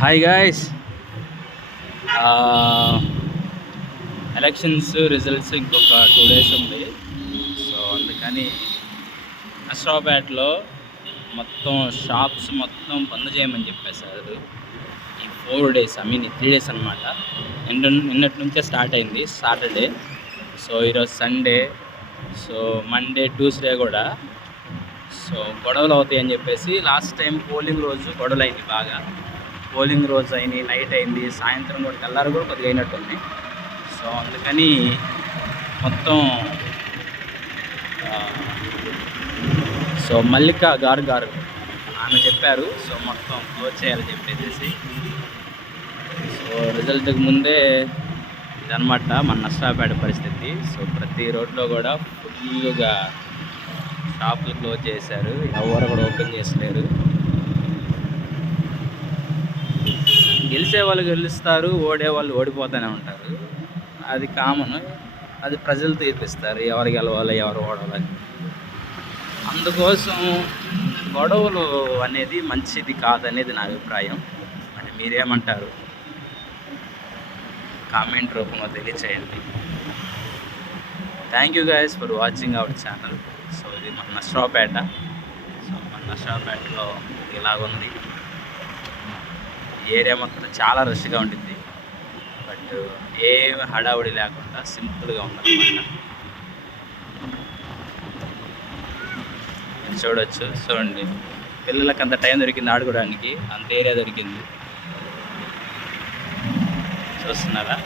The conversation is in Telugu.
Hi guys. ఎలక్షన్స్ రిజల్ట్స్ ఇంకొక 2 days ఉంది. సో అందుకని నర్సరావుపేటలో మొత్తం షాప్స్ మొత్తం బంద్ చేయమని చెప్పేశారు. ఈ 4 days, ఈ 3 days అనమాట. నిన్నటి నుంచే స్టార్ట్ అయింది సాటర్డే. సో ఈరోజు సండే. సో మండే, ట్యూస్డే కూడా సో గొడవలు అవుతాయి అని చెప్పేసి లాస్ట్ టైం పోలింగ్ రోజు గొడవలు అయింది బాగా. పోలింగ్ రోజు అయింది, నైట్ అయింది, సాయంత్రం కూడా తెల్లారు కూడా కొద్దిగా అయినట్టుంది. సో అందుకని మొత్తం సో మల్లికా గారు ఆమె చెప్పారు సో మొత్తం క్లోజ్ చేయాలని చెప్పేసి. సో రిజల్ట్కి ముందే ఇదనమాట మన నర్సరావుపేట పరిస్థితి. సో ప్రతి రోడ్లో కూడా ఫుల్గా షాపులు క్లోజ్ చేశారు, ఎవరు కూడా ఓపెన్ చేసలేరు. గెలిచే వాళ్ళు గెలుస్తారు, ఓడే వాళ్ళు ఓడిపోతూనే ఉంటారు. అది కామన్, అది ప్రజలు తీర్పిస్తారు ఎవరు గెలవాలి ఎవరు ఓడాలని. అందుకోసం గొడవలు అనేది మంచిది కాదనేది నా అభిప్రాయం. అంటే మీరేమంటారు కామెంట్ రూపంలో తెలియచేయండి. Thank you guys for watching our channel. So ఇది మన నర్సరావుపేట. సో మన నర్సరావుపేటలో ఇలాగుంది. ఏరియా మొత్తం చాలా రష్గా ఉంటుంది, బట్ ఏం హడావుడి లేకుండా సింపుల్గా ఉందన్నమాట. చూడొచ్చు, చూడండి, పిల్లలకి అంత టైం దొరికింది ఆడుకోవడానికి, అంత ఏరియా దొరికింది. చూస్తున్నారా?